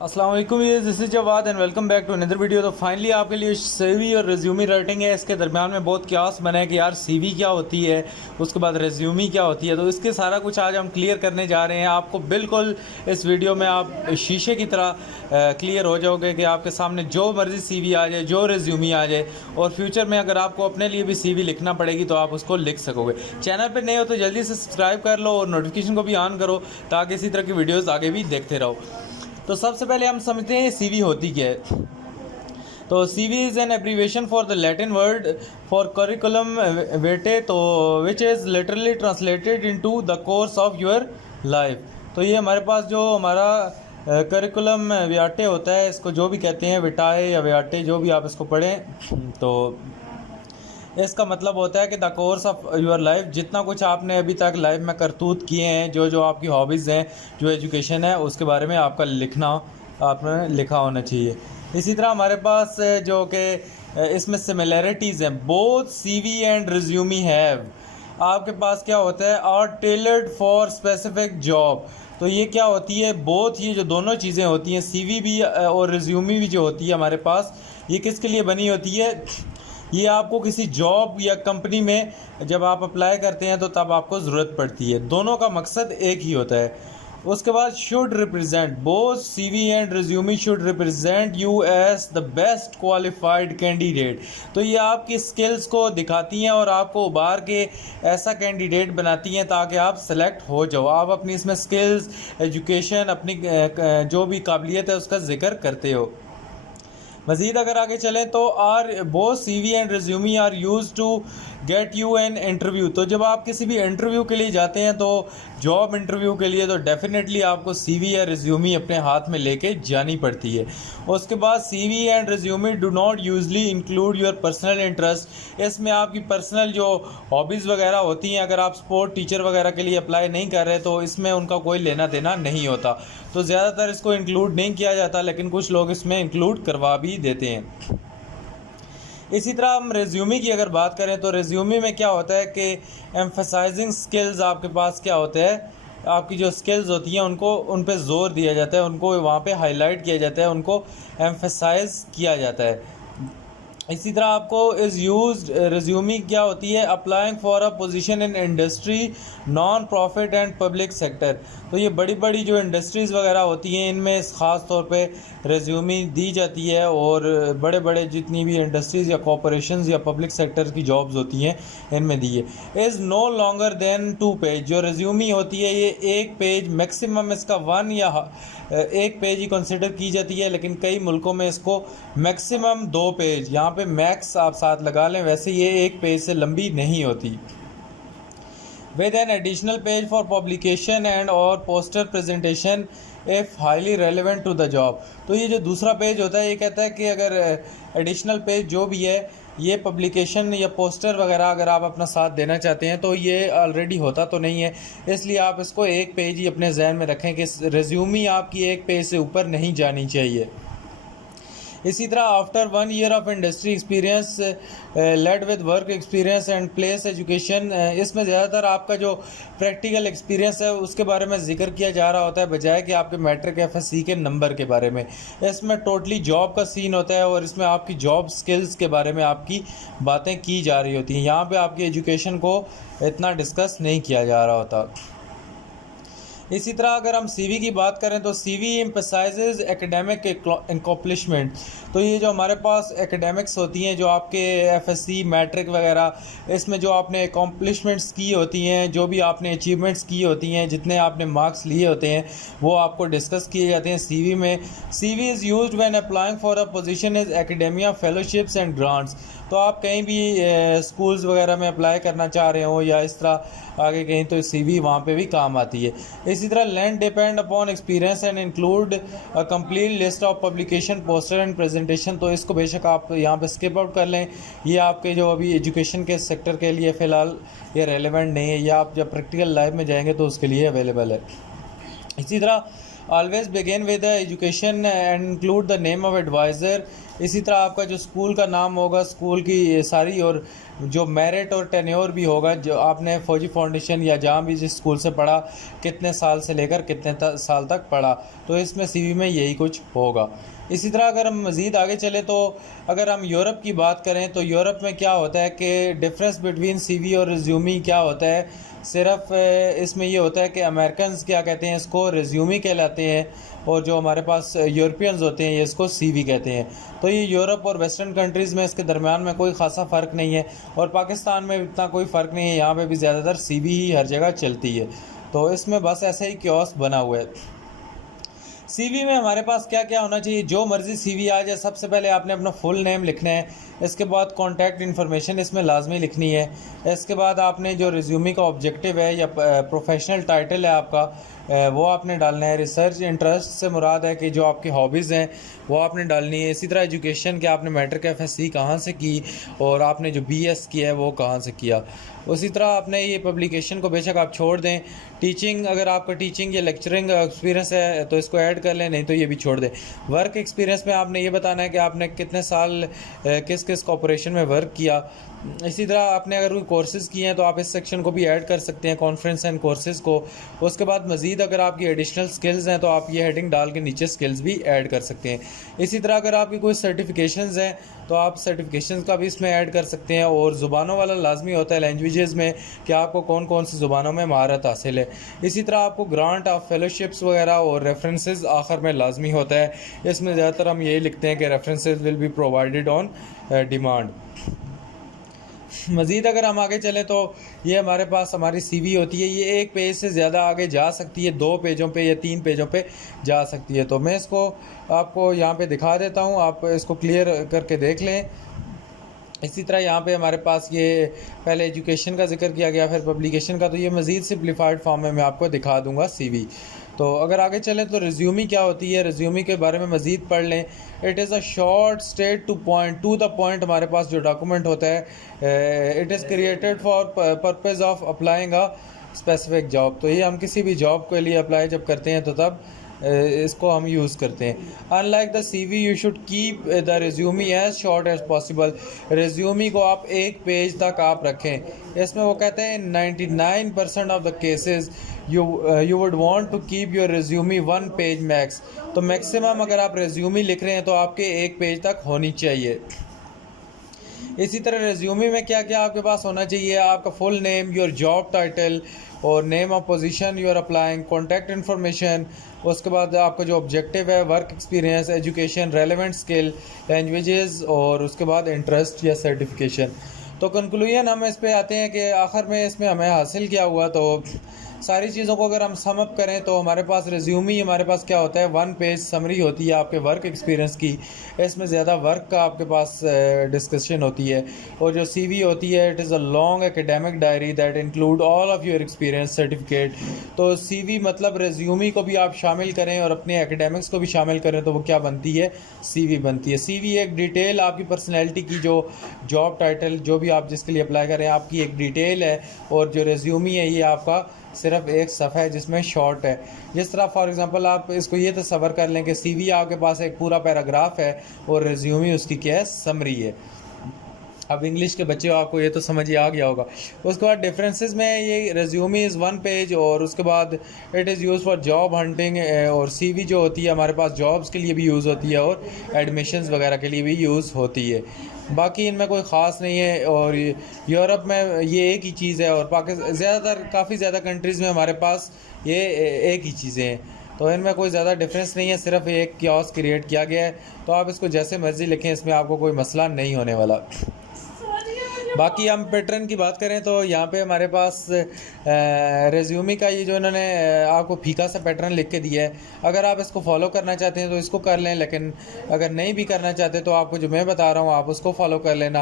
अस्सलाम वालेकुम, this is Jawad and welcome back to another video. तो फाइनली आपके लिए सीवी और रिज्यूमी राइटिंग है। इसके दरमियान में बहुत क्यास बना है कि यार सीवी क्या होती है, उसके बाद रिज्यूमी क्या होती है। तो इसके सारा कुछ आज हम क्लियर करने जा रहे हैं। आपको बिल्कुल इस वीडियो में आप शीशे की तरह क्लियर हो जाओगे कि आपके सामने जो मर्ज़ी सीवी आ जाए, जो रिज्यूमी आ जाए, और फ्यूचर में अगर आपको अपने लिए भी सीवी लिखना पड़ेगी तो आप उसको लिख सकोगे। चैनल पर नए हो तो जल्दी से सब्सक्राइब कर लो और नोटिफिकेशन को भी ऑन करो ताकि इसी तरह की वीडियोज़ आगे भी देखते रहो। तो सबसे पहले हम समझते हैं सीवी होती क्या है। तो CV is an abbreviation for the Latin word for curriculum vitae, तो which is literally translated into the course of your life. तो ये हमारे पास जो हमारा करिकुलम व्याटे होता है, इसको जो भी कहते हैं, विटाए या व्याटे, जो भी आप इसको पढ़ें, तो इसका मतलब होता है कि the course of your life, जितना कुछ आपने अभी तक लाइफ में करतूत किए हैं, जो जो आपकी हॉबीज़ हैं, जो एजुकेशन है, उसके बारे में आपका लिखना आपने लिखा होना चाहिए। इसी तरह हमारे पास जो कि इसमें सिमिलैरिटीज़ हैं, both CV and resume have. आपके पास क्या होता है, are tailored for specific job. तो ये क्या होती है, बोथ, ये जो दोनों चीज़ें होती हैं, सीवी भी और रिज्यूमी भी जो होती है हमारे पास, ये किसके लिए बनी होती है? ये आपको किसी जॉब या कंपनी में जब आप अप्लाई करते हैं तो तब आपको ज़रूरत पड़ती है। दोनों का मकसद एक ही होता है। उसके बाद should represent, both CV and resume should represent you as the best qualified candidate. तो ये आपकी स्किल्स को दिखाती हैं और आपको उभार के ऐसा कैंडिडेट बनाती हैं ताकि आप सेलेक्ट हो जाओ। आप अपनी इसमें स्किल्स, एजुकेशन, अपनी जो भी काबिलियत है उसका जिक्र करते हो। मज़ीद अगर आगे चलें तो are both CV and resume are use to get you an interview. तो जब आप किसी भी इंटरव्यू के लिए जाते हैं, तो जॉब इंटरव्यू के लिए, तो डेफिनेटली आपको सीवी या रिज्यूमी अपने हाथ में लेके जानी पड़ती है। उसके बाद CV and resume do not usually include your personal interest. इसमें आपकी पर्सनल जो हॉबीज़ वगैरह होती हैं, अगर आप स्पोर्ट टीचर वगैरह के लिए अप्लाई नहीं कर रहे तो इसमें उनका कोई लेना देना नहीं होता, तो ज़्यादातर इसको इंक्लूड नहीं किया जाता, लेकिन कुछ लोग इसमें इंक्लूड करवा भी देते हैं। इसी तरह हम रिज्यूमी की अगर बात करें तो रिज्यूमी में क्या होता है कि एम्फसाइजिंग स्किल्स, आपके पास क्या होता है, आपकी जो स्किल्स होती हैं उनको उन पे ज़ोर दिया जाता है, उनको वहाँ पे हाईलाइट किया जाता है, उनको एम्फसाइज किया जाता है। इसी तरह आपको इज़ यूज्ड रिज्यूमी क्या होती है, applying for a position in industry, non profit and public sector. तो ये बड़ी बड़ी जो इंडस्ट्रीज़ वगैरह होती हैं, इनमें ख़ास तौर पे रिज्यूमी दी जाती है, और बड़े बड़े जितनी भी इंडस्ट्रीज़ या कॉरपोरेशंस या पब्लिक सेक्टर की जॉब्स होती हैं, इनमें दी है। Is no longer than 2 page. जो रिज्यूमी होती है ये 1 पेज, मैक्सिमम इसका 1 या 1 पेज ही कंसिडर की जाती है, लेकिन कई मुल्कों में इसको मैक्सिमम 2 पेज, यहाँ पे मैक्स आप साथ लगा लें, वैसे ये 1 पेज से लंबी नहीं होती। With an additional page for publication and और poster presentation if highly relevant to the job. तो ये जो दूसरा पेज होता है, ये कहता है कि अगर एडिशनल पेज जो भी है, ये पब्लिकेशन या पोस्टर वगैरह अगर आप अपना साथ देना चाहते हैं तो ये ऑलरेडी होता तो नहीं है, इसलिए आप इसको 1 पेज ही अपने जहन में रखें कि रिज्यूमी आपकी 1 पेज से ऊपर नहीं जानी चाहिए। इसी तरह after 1 year of industry experience led with work experience and place education, इसमें ज़्यादातर आपका जो प्रैक्टिकल एक्सपीरियंस है उसके बारे में जिक्र किया जा रहा होता है, बजाय कि आपके मैट्रिक एफएससी के नंबर के बारे में। इसमें टोटली जॉब का सीन होता है और इसमें आपकी जॉब स्किल्स के बारे में आपकी बातें की जा रही होती हैं। यहाँ पर आपकी एजुकेशन को इतना डिस्कस नहीं किया जा रहा होता। इसी तरह अगर हम सीवी की बात करें तो सीवी एम्फसाइजेज एकेडमिक अकम्पलिशमेंट। तो ये जो हमारे पास एकेडमिक्स होती हैं, जो आपके एफएससी, मैट्रिक वगैरह, इसमें जो आपने अकम्पलिशमेंट्स की होती हैं, जो भी आपने अचीवमेंट्स की होती हैं, जितने आपने मार्क्स लिए होते हैं, वो आपको डिस्कस किए जाते हैं सीवी में। CV is used when applying for a position is academia, fellowships and grants. तो आप कहीं भी स्कूल्स वगैरह में अप्लाई करना चाह रहे हो या इस तरह आगे कहीं, तो सीवी वहाँ पे भी काम आती है। इसी तरह land depend upon experience and include a complete list of publication, poster and presentation. तो इसको बेशक आप यहाँ पे स्किप आउट कर लें, ये आपके जो अभी एजुकेशन के सेक्टर के लिए फ़िलहाल ये रेलिवेंट नहीं है, या आप जब प्रैक्टिकल लाइफ में जाएंगे तो उसके लिए अवेलेबल है। इसी तरह always begin with education and include the name of advisor. इसी तरह आपका जो स्कूल का नाम होगा, स्कूल की सारी और जो मेरिट और टेन्योर भी होगा, जो आपने फौजी फाउंडेशन या जहाँ भी जिस स्कूल से पढ़ा, कितने साल से लेकर कितने साल तक पढ़ा, तो इसमें सीवी में यही कुछ होगा। इसी तरह अगर हम मज़ीद आगे चले तो अगर हम यूरोप की बात करें तो यूरोप में क्या होता है कि डिफरेंस बिटवीन सीवी और रिज्यूमी क्या होता है, सिर्फ इसमें ये होता है कि अमेरिकन्स क्या कहते हैं, इसको रिज्यूमी कहलाते हैं, और जो हमारे पास यूरोपियंस होते हैं ये इसको सीवी कहते हैं। तो ये यूरोप और वेस्टर्न कंट्रीज़ में इसके दरमियान में कोई ख़ासा फ़र्क नहीं है, और पाकिस्तान में इतना कोई फ़र्क नहीं है, यहाँ पे भी ज़्यादातर सीवी ही हर जगह चलती है। तो इसमें बस ऐसे ही क्योस बना हुआ है। सीवी में हमारे पास क्या क्या होना चाहिए, जो मर्ज़ी सीवी आ जाए, सबसे पहले आपने अपना फुल नेम लिखना है, इसके बाद कॉन्टैक्ट इन्फॉर्मेशन इसमें लाजमी लिखनी है, इसके बाद आपने जो रिज्यूमी का ऑब्जेक्टिव है या प्रोफेशनल टाइटल है आपका, वो आपने डालना है। रिसर्च इंटरेस्ट से मुराद है कि जो आपकी हॉबीज़ हैं वो आपने डालनी है। इसी तरह एजुकेशन के आपने मैट्रिक FSC कहाँ से की, और आपने जो BS किया है वो कहाँ से किया। उसी तरह आपने ये पब्लिकेशन को बेशक आप छोड़ दें, टीचिंग अगर आपका टीचिंग या लेक्चरिंग एक्सपीरियंस है तो इसको ऐड कर लें, नहीं तो ये भी छोड़ दें। वर्क एक्सपीरियंस में आपने ये बताना है कि आपने कितने साल किस किस कॉर्पोरेशन में वर्क किया। इसी तरह आपने अगर कोई कोर्सेज़ किए हैं तो आप इस सेक्शन को भी ऐड कर सकते हैं, कॉन्फ्रेंस एंड कोर्सेज़ को। उसके बाद मज़ीद अगर आपकी एडिशनल स्किल्स हैं तो आप ये हेडिंग डाल के नीचे स्किल्स भी ऐड कर सकते हैं। इसी तरह अगर आपकी कोई सर्टिफिकेशंस हैं तो आप सर्टिफिकेशंस का भी इसमें ऐड कर सकते हैं। और ज़ुबानों वाला लाजमी होता है लैंग्वेजेस में कि आपको कौन कौन सी ज़ुबानों में महारत हासिल है। इसी तरह आपको ग्रांट ऑफ फेलोशिप्स वगैरह और रेफरेंसेस आखिर में लाजमी होता है। इसमें ज़्यादातर हम यही लिखते हैं कि references will be provided on demand. मज़ीद अगर हम आगे चलें तो ये हमारे पास हमारी सीवी होती है, ये एक पेज से ज़्यादा आगे जा सकती है, 2 पेजों पे या 3 पेजों पे जा सकती है। तो मैं इसको आपको यहाँ पे दिखा देता हूँ, आप इसको क्लियर करके देख लें। इसी तरह यहाँ पे हमारे पास ये पहले एजुकेशन का जिक्र किया गया, फिर पब्लिकेशन का, तो ये मज़ीद सिम्प्लीफाइड फॉर्म में मैं आपको दिखा दूँगा सीवी। तो अगर आगे चलें तो रिज्यूमी क्या होती है, रिज्यूमी के बारे में मज़ीद पढ़ लें। It is a short straight to the point हमारे पास जो डॉक्यूमेंट होता है। It is created for purpose of applying a specific job. तो ये हम किसी भी जॉब के लिए अप्लाई जब करते हैं तो तब इसको हम यूज़ करते हैं। Unlike the CV you should keep the resume as short as possible. Resume को आप एक पेज तक आप रखें। इसमें वो कहते हैं 99% of the cases you would want to keep your resume 1 page max. तो मैक्सिमम अगर आप रिज्यूमी लिख रहे हैं तो आपके 1 पेज तक होनी चाहिए। इसी तरह रिज्यूमे में क्या क्या आपके पास होना चाहिए, आपका full name, your job title और name of position you are applying, contact information, उसके बाद आपका जो ऑब्जेक्टिव है, work experience, education, relevant skill, languages, और उसके बाद इंटरेस्ट या सर्टिफिकेशन। तो कंक्लूजन हम इस पे आते हैं कि आखिर में इसमें हमें हासिल क्या हुआ। तो सारी चीज़ों को अगर हम सम अप करें तो हमारे पास रिज्यूमी हमारे पास क्या होता है, 1 पेज समरी होती है आपके वर्क एक्सपीरियंस की। इसमें ज़्यादा वर्क का आपके पास डिस्कशन होती है। और जो सीवी होती है, it is a long academic diary that include all of your experience certificate. तो सीवी मतलब रिज्यूमी को भी आप शामिल करें और अपने एकेडमिक्स को भी शामिल करें तो वो क्या बनती है, सीवी बनती है। सीवी एक डिटेल आपकी पर्सनैलिटी की, जो जॉब टाइटल जो भी आप जिसके लिए अप्लाई करें आपकी एक डिटेल है, और जो रिज्यूमी है ये आपका सिर्फ एक सफ़ा है जिसमें शॉर्ट है। जिस तरह फॉर एग्जांपल आप इसको ये तस्वर कर लें कि सीवी आपके पास एक पूरा पैराग्राफ है और रिज्यूमी उसकी क्या है, समरी है। अब इंग्लिश के बच्चे हो, आपको ये तो समझ ही आ गया होगा। उसके बाद डिफरेंसेस में ये रिज्यूमी इज़ 1 पेज, और उसके बाद it is use for job hunting, और सीवी जो होती है हमारे पास जॉब्स के लिए भी यूज़ होती है और एडमिशन्स वगैरह के लिए भी यूज़ होती है। बाकी इनमें कोई ख़ास नहीं है। और यूरोप में ये एक ही चीज़ है, और पाकिस्तान ज़्यादातर काफ़ी ज़्यादा कंट्रीज़ में हमारे पास ये एक ही चीज़ें हैं। तो इनमें कोई ज़्यादा डिफरेंस नहीं है, सिर्फ एक क्योस क्रिएट किया गया है। तो आप इसको जैसे मर्ज़ी लिखें, इसमें आपको कोई मसला नहीं होने वाला। बाकी हम पैटर्न की बात करें तो यहाँ पे हमारे पास रेज्यूमी का ये जो इन्होंने आपको फीका सा पैटर्न लिख के दिया है। अगर आप इसको फॉलो करना चाहते हैं तो इसको कर लें, लेकिन अगर नहीं भी करना चाहते तो आपको जो मैं बता रहा हूँ आप उसको फॉलो कर लेना।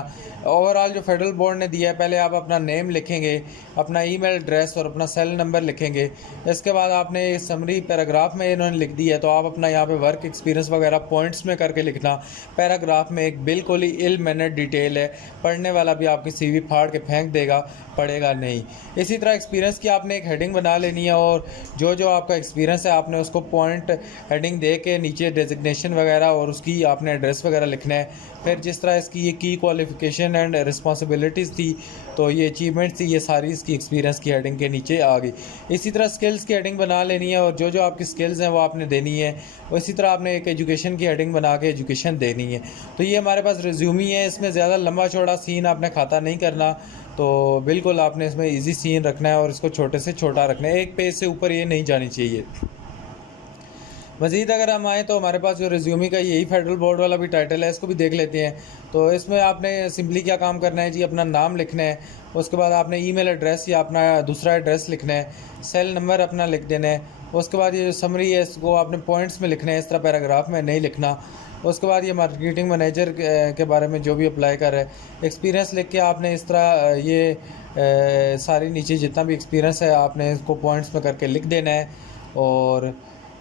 ओवरऑल जो फेडरल बोर्ड ने दिया है, पहले आप अपना नेम लिखेंगे, अपना ईमेल एड्रेस और अपना सेल नंबर लिखेंगे। इसके बाद आपने समरी पैराग्राफ में इन्होंने लिख दी है, तो आप अपना यहाँ पे वर्क एक्सपीरियंस वगैरह पॉइंट्स में करके लिखना। पैराग्राफ में एक बिल्कुल ही इल मैनर्ड डिटेल है, पढ़ने वाला भी आपकी सीवी फाड़ के फेंक देगा, पढ़ेगा नहीं। इसी तरह एक्सपीरियंस की आपने एक हेडिंग बना लेनी है और जो जो आपका एक्सपीरियंस है आपने उसको पॉइंट हेडिंग दे के नीचे डेजिग्नेशन वगैरह और उसकी आपने एड्रेस वगैरह लिखना है। फिर जिस तरह इसकी ये की क्वालिफिकेशन एंड रिस्पॉन्सिबिलिटीज़ थी, तो ये अचीवमेंट्स थी, ये सारी इसकी एक्सपीरियंस की हेडिंग के नीचे आ गई। इसी तरह स्किल्स की हेडिंग बना लेनी है और जो जो आपकी स्किल्स हैं वो आपने देनी है। और इसी तरह आपने एक एजुकेशन की हेडिंग बना के एजुकेशन देनी है। तो ये हमारे पास रिज्यूमी है, इसमें ज़्यादा लंबा चौड़ा सीन आपने खाता नहीं करना, तो बिल्कुल आपने इसमें इजी सीन रखना है और इसको छोटे से छोटा रखना है, एक पेज से ऊपर ये नहीं जानी चाहिए। मज़ीद अगर हम आएँ तो हमारे पास जो रिज्यूमी का यही फेडरल बोर्ड वाला भी टाइटल है, इसको भी देख लेते हैं। तो इसमें आपने सिंपली क्या काम करना है जी, अपना नाम लिखना है, उसके बाद आपने ईमेल एड्रेस या अपना दूसरा एड्रेस लिखना है, सेल नंबर अपना लिख देना है। उसके बाद ये जो समरी है इसको आपने पॉइंट्स में लिखना है, इस तरह पैराग्राफ में नहीं लिखना। उसके बाद ये मार्केटिंग मैनेजर के बारे में जो भी अप्लाई कर रहा है एक्सपीरियंस लिख के आपने इस तरह ये सारी नीचे जितना भी एक्सपीरियंस है आपने इसको पॉइंट्स में करके लिख देना है। और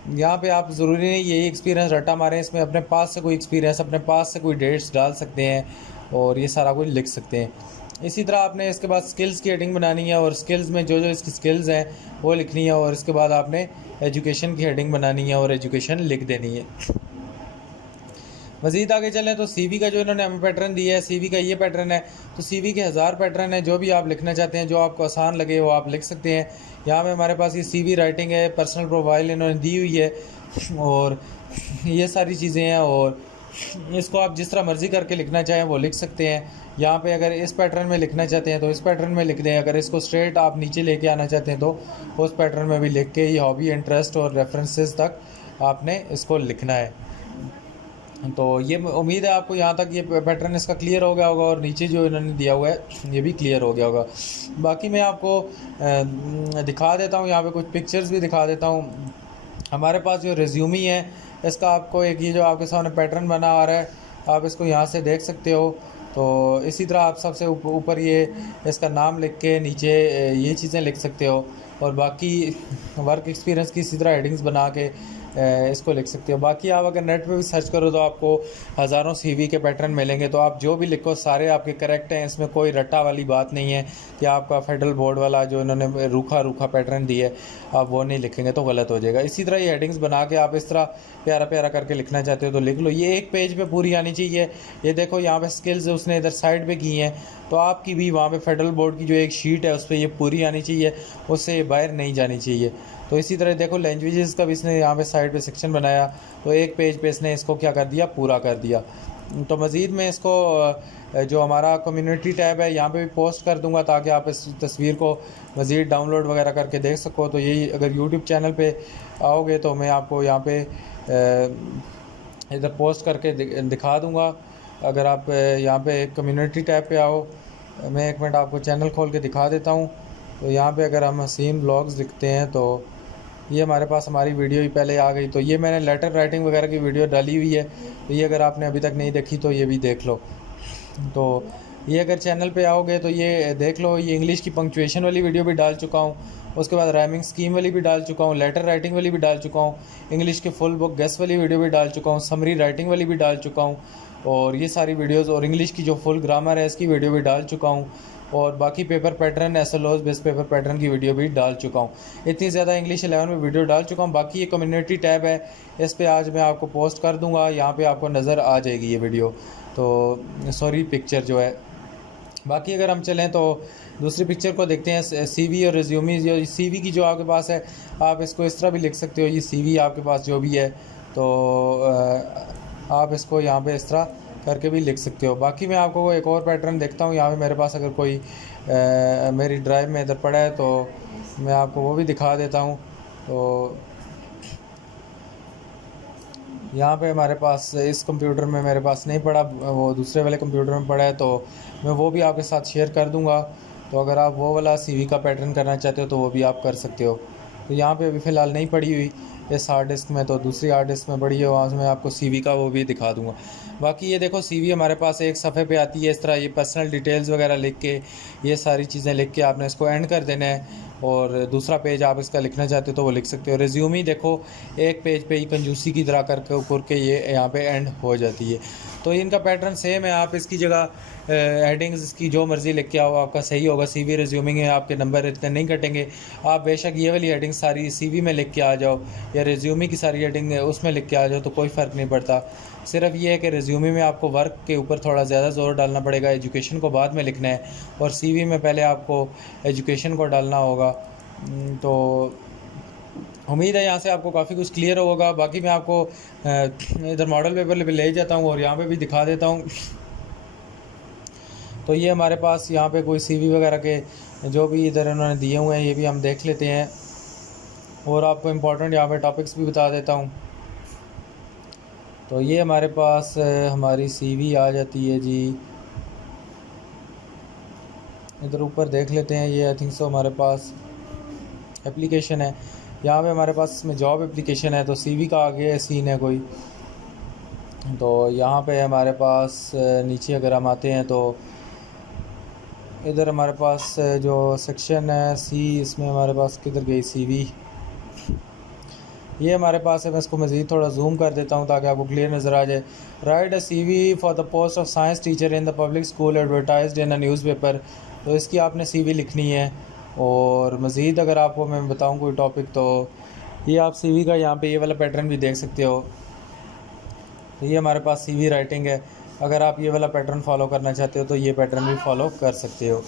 यहाँ पे आप ज़रूरी नहीं यही एक्सपीरियंस रटा मारें, इसमें अपने पास से कोई एक्सपीरियंस, अपने पास से कोई डेट्स डाल सकते हैं और ये सारा कुछ लिख सकते हैं। इसी तरह आपने इसके बाद स्किल्स की हेडिंग बनानी है और स्किल्स में जो जो इसकी स्किल्स हैं वो लिखनी है और इसके बाद आपने एजुकेशन की हेडिंग बनानी है और एजुकेशन लिख देनी है। मज़ीद आगे चलें तो सीवी का जो इन्होंने हमें पैटर्न दिया है, सीवी का ये पैटर्न है। तो सीवी के 1000 पैटर्न है, जो भी आप लिखना चाहते हैं, जो आपको आसान लगे वो आप लिख सकते हैं। यहाँ में हमारे पास ये सीवी राइटिंग है, पर्सनल प्रोफाइल इन्होंने दी हुई है और ये सारी चीज़ें हैं और इसको आप जिस तरह मर्ज़ी करके लिखना चाहें वो लिख सकते हैं। यहाँ पे अगर इस पैटर्न में लिखना चाहते हैं तो इस पैटर्न में लिख दें, अगर इसको स्ट्रेट आप नीचे लेके आना चाहते हैं तो उस पैटर्न में भी लिख के ये हॉबी, इंटरेस्ट और रेफरेंसेस तक आपने इसको लिखना है। तो ये उम्मीद है आपको यहाँ तक ये पैटर्न इसका क्लियर हो गया होगा और नीचे जो इन्होंने दिया हुआ है ये भी क्लियर हो गया होगा। बाकी मैं आपको दिखा देता हूँ, यहाँ पे कुछ पिक्चर्स भी दिखा देता हूँ। हमारे पास जो रिज्यूमी है इसका आपको एक ये जो आपके सामने पैटर्न बना आ रहा है, आप इसको यहाँ से देख सकते हो। तो इसी तरह आप सबसे ऊपर ये इसका नाम लिख के नीचे ये चीज़ें लिख सकते हो और बाकी वर्क एक्सपीरियंस की इसी तरह हेडिंग्स बना के इसको लिख सकते हो। बाकी आप अगर नेट पे भी सर्च करो तो आपको हज़ारों सीवी के पैटर्न मिलेंगे, तो आप जो भी लिखो सारे आपके करेक्ट हैं, इसमें कोई रट्टा वाली बात नहीं है कि आपका फेडरल बोर्ड वाला जो इन्होंने रूखा रूखा पैटर्न दिया है आप वो नहीं लिखेंगे तो गलत हो जाएगा। इसी तरह ये हेडिंग्स बना के आप इस तरह प्यारा प्यारा करके लिखना चाहते हो तो लिख लो, ये एक पेज पे पूरी आनी चाहिए। ये देखो यहाँ पे स्किल्स उसने इधर साइड पे की हैं, तो आपकी भी वहाँ पे फेडरल बोर्ड की जो एक शीट है उस पर ये पूरी आनी चाहिए, उससे बाहर नहीं जानी चाहिए। तो इसी तरह देखो लैंग्वेजेस का भी इसने यहाँ पे साइड पे सेक्शन बनाया, तो एक पेज पे इसने इसको क्या कर दिया, पूरा कर दिया। तो मज़ीद मैं इसको जो हमारा कम्युनिटी टैब है यहाँ पे भी पोस्ट कर दूँगा ताकि आप इस तस्वीर को मज़ीद डाउनलोड वगैरह करके देख सको। तो यही अगर यूट्यूब चैनल पे आओगे तो मैं आपको यहाँ पे इधर पोस्ट करके दिखा दूँगा। अगर आप यहाँ पे कम्युनिटी टैब पे आओ, मैं एक मिनट आपको चैनल खोल के दिखा देता हूँ। तो यहाँ पे अगर हम हसीन ब्लॉग्स लिखते हैं तो ये हमारे पास हमारी वीडियो ही पहले आ गई। तो ये मैंने लेटर राइटिंग वगैरह की वीडियो डाली हुई है, तो ये अगर आपने अभी तक नहीं देखी तो ये भी देख लो। तो ये अगर चैनल पे आओगे तो ये देख लो, ये इंग्लिश की पंक्चुएशन वाली वीडियो भी डाल चुका हूँ, उसके बाद राइमिंग स्कीम वाली भी डाल चुका हूँ, लेटर राइटिंग वाली भी डाल चुका हूँ, इंग्लिश के फुल बुक गेस वाली वीडियो भी डाल चुका हूँ, समरी राइटिंग वाली भी डाल चुका हूँ और ये सारी वीडियोज़ और इंग्लिश की जो फुल ग्रामर है इसकी वीडियो भी डाल चुका हूँ और बाकी paper pattern SLOs base paper pattern की वीडियो भी डाल चुका हूँ। इतनी ज़्यादा इंग्लिश 11 में वीडियो डाल चुका हूँ। बाकी ये कम्युनिटी टैब है, इस पे आज मैं आपको पोस्ट कर दूँगा, यहाँ पे आपको नज़र आ जाएगी ये वीडियो, तो सॉरी पिक्चर जो है। बाकी अगर हम चलें तो दूसरी पिक्चर को देखते हैं, CV और रिज्यूमी। जो CV की जो आपके पास है आप इसको इस तरह भी लिख सकते हो, ये CV आपके पास जो भी है तो आप इसको यहाँ पे इस तरह करके भी लिख सकते हो। बाकी मैं आपको एक और पैटर्न देखता हूँ, यहाँ पे मेरे पास अगर कोई मेरी ड्राइव में इधर पड़ा है तो मैं आपको वो भी दिखा देता हूँ। तो यहाँ पे हमारे पास इस कंप्यूटर में मेरे पास नहीं पड़ा, वो दूसरे वाले कंप्यूटर में पड़ा है, तो मैं वो भी आपके साथ शेयर कर दूँगा। तो अगर आप वो वाला CV का पैटर्न करना चाहते हो तो वो भी आप कर सकते हो। तो यहाँ पे अभी फ़िलहाल नहीं पड़ी हुई इस हार्ड डिस्क में, तो दूसरी हार्ड डिस्क में पड़ी है, वहाँ से मैं आपको CV का वो भी दिखा दूँगा। बाकी ये देखो CV हमारे पास एक सफ़े पे आती है इस तरह, ये पर्सनल डिटेल्स वगैरह लिख के ये सारी चीज़ें लिख के आपने इसको एंड कर देना है। और दूसरा पेज आप इसका लिखना चाहते हो तो वो लिख सकते हो। रिज्यूमी देखो एक पेज पे ही कंजूसी की तरह करके ये यहाँ पे एंड हो जाती है। तो इनका पैटर्न सेम है, आप इसकी जगह हेडिंग्स इसकी जो मर्ज़ी लिख के आओ, आपका सही होगा। सीवी रिज्यूमिंग में आपके नंबर इतने नहीं कटेंगे। आप बेशक ये वाली हेडिंग सारी सीवी में लिख के आ जाओ या रिज्यूमी की सारी हेडिंग उसमें लिख के आ जाओ तो कोई फ़र्क नहीं पड़ता। सिर्फ ये है कि रिज्यूमी में आपको वर्क के ऊपर थोड़ा ज़्यादा ज़ोर डालना पड़ेगा, एजुकेशन को बाद में लिखना है और सीवी में पहले आपको एजुकेशन को डालना होगा। तो उम्मीद है यहाँ से आपको काफ़ी कुछ क्लियर होगा। बाकी मैं आपको इधर मॉडल पेपर पे ले जाता हूँ और यहाँ पे भी दिखा देता हूँ। तो ये हमारे पास यहाँ पे कोई सीवी वगैरह के जो भी इधर उन्होंने दिए हुए हैं ये भी हम देख लेते हैं और आपको इम्पोर्टेंट यहाँ पे टॉपिक्स भी बता देता हूँ। तो ये हमारे पास हमारी सीवी आ जाती है जी। इधर ऊपर देख लेते हैं, ये आई थिंक सो हमारे पास एप्लीकेशन है। यहाँ पे हमारे पास इसमें जॉब एप्लीकेशन है तो सीवी का आगे सीन है कोई। तो यहाँ पे हमारे पास नीचे अगर हम आते हैं तो इधर हमारे पास जो सेक्शन है सी, इसमें हमारे पास किधर गई सीवी, ये हमारे पास है। मैं इसको मज़ीद थोड़ा जूम कर देता हूँ ताकि आपको क्लियर नज़र आ जाए। Right a CV for the post of science teacher in the public school advertised in a newspaper. तो इसकी आपने सीवी लिखनी है। और मज़ीद अगर आपको मैं बताऊँ कोई टॉपिक तो ये आप सीवी का यहाँ पे ये वाला पैटर्न भी देख सकते हो। तो ये हमारे पास सीवी राइटिंग है। अगर आप ये वाला पैटर्न फॉलो करना चाहते हो तो ये पैटर्न भी फॉलो कर सकते हो।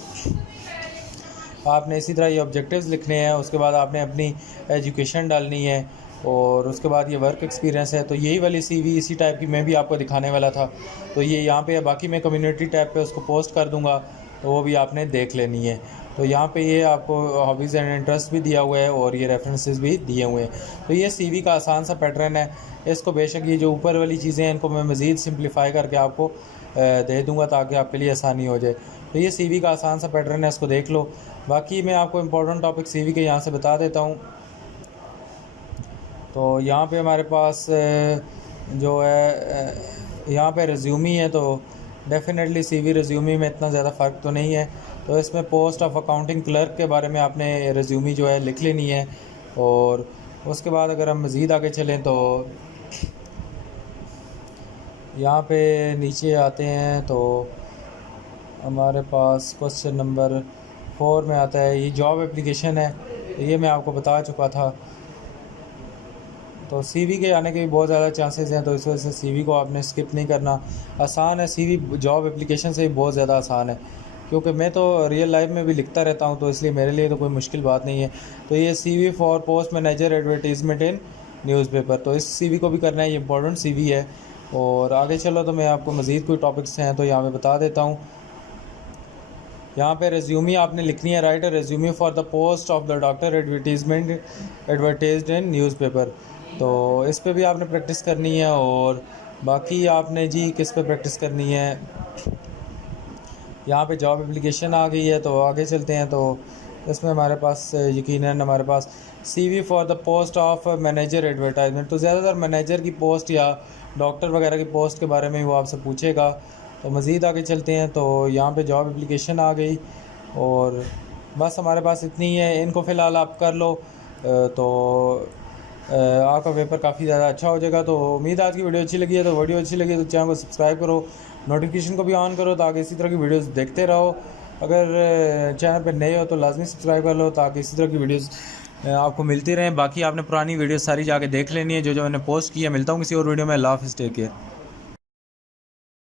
आपने इसी तरह ये ऑब्जेक्टिव्स लिखने हैं, उसके बाद आपने अपनी एजुकेशन डालनी है और उसके बाद ये वर्क एक्सपीरियंस है। तो यही वाली सीवी इसी टाइप की मैं भी आपको दिखाने वाला था। तो ये यहाँ पे है। बाकी मैं कम्युनिटी टैब पे उसको पोस्ट कर दूँगा तो वो भी आपने देख लेनी है। तो यहाँ पे ये आपको हॉबीज़ एंड इंटरेस्ट भी दिया हुआ है और ये रेफरेंसेस भी दिए हुए हैं। तो ये सीवी का आसान सा पैटर्न है। इसको बेशक ये जो ऊपर वाली चीज़ें हैं इनको मैं मज़ीद सिंप्लीफाई करके आपको दे दूँगा ताकि आपके लिए आसानी हो जाए। तो ये सीवी का आसान सा पैटर्न है, इसको देख लो। बाकी मैं आपको इम्पोर्टेंट टॉपिक सीवी के यहाँ से बता देता हूँ। तो यहाँ पे हमारे पास जो है यहाँ पे रिज्यूमी है तो डेफिनेटली सीवी रिज्यूमी में इतना ज़्यादा फ़र्क तो नहीं है। तो इसमें पोस्ट ऑफ अकाउंटिंग क्लर्क के बारे में आपने रिज्यूमी जो है लिख लेनी है। और उसके बाद अगर हम मज़ीद आगे चलें तो यहाँ पे नीचे आते हैं तो हमारे पास क्वेश्चन नंबर 4 में आता है, ये जॉब एप्लीकेशन है। तो ये मैं आपको बता चुका था। तो सीवी के आने के भी बहुत ज़्यादा चांसेस हैं तो इस वजह से सीवी को आपने स्किप नहीं करना। आसान है सीवी, जॉब एप्लीकेशन से भी बहुत ज़्यादा आसान है क्योंकि मैं तो रियल लाइफ में भी लिखता रहता हूं तो इसलिए मेरे लिए तो कोई मुश्किल बात नहीं है। तो ये CV for post manager advertisement in newspaper, तो इस सीवी को भी करना है, ये इंपॉर्टेंट सीवी है। और आगे चलो तो मैं आपको मज़ीद कोई टॉपिक्स हैं तो यहाँ पे बता देता हूँ। यहाँ पे रिज्यूमी आपने लिखनी है। Right resume for the post of the doctor advertised in newspaper. तो इस पे भी आपने प्रैक्टिस करनी है। और बाकी आपने जी किस पे प्रैक्टिस करनी है, यहाँ पे जॉब एप्लीकेशन आ गई है। तो आगे चलते हैं तो इसमें हमारे पास यकीनन हमारे पास CV for the post of manager advertisement. तो ज़्यादातर मैनेजर की पोस्ट या डॉक्टर वगैरह की पोस्ट के बारे में वो आपसे पूछेगा। तो मज़ीद आगे चलते हैं तो यहाँ पे जॉब एप्लीकेशन आ गई और बस हमारे पास इतनी है। इनको फ़िलहाल आप कर लो तो आपका पेपर काफ़ी ज़्यादा अच्छा हो जाएगा। तो उम्मीद आज की वीडियो अच्छी लगी है। तो वीडियो अच्छी लगी है तो चैनल को सब्सक्राइब करो, नोटिफिकेशन को भी ऑन करो ताकि इसी तरह की वीडियोस देखते रहो। अगर चैनल पर नए हो तो लाजमी सब्सक्राइब कर लो ताकि इसी तरह की वीडियोस आपको मिलती रहें। बाकी आपने पुरानी वीडियो सारी जाके देख लेनी है जो मैंने पोस्ट की है। मिलता हूँ किसी और वीडियो में। अल्लाह हाफ़िज़, टेक केयर।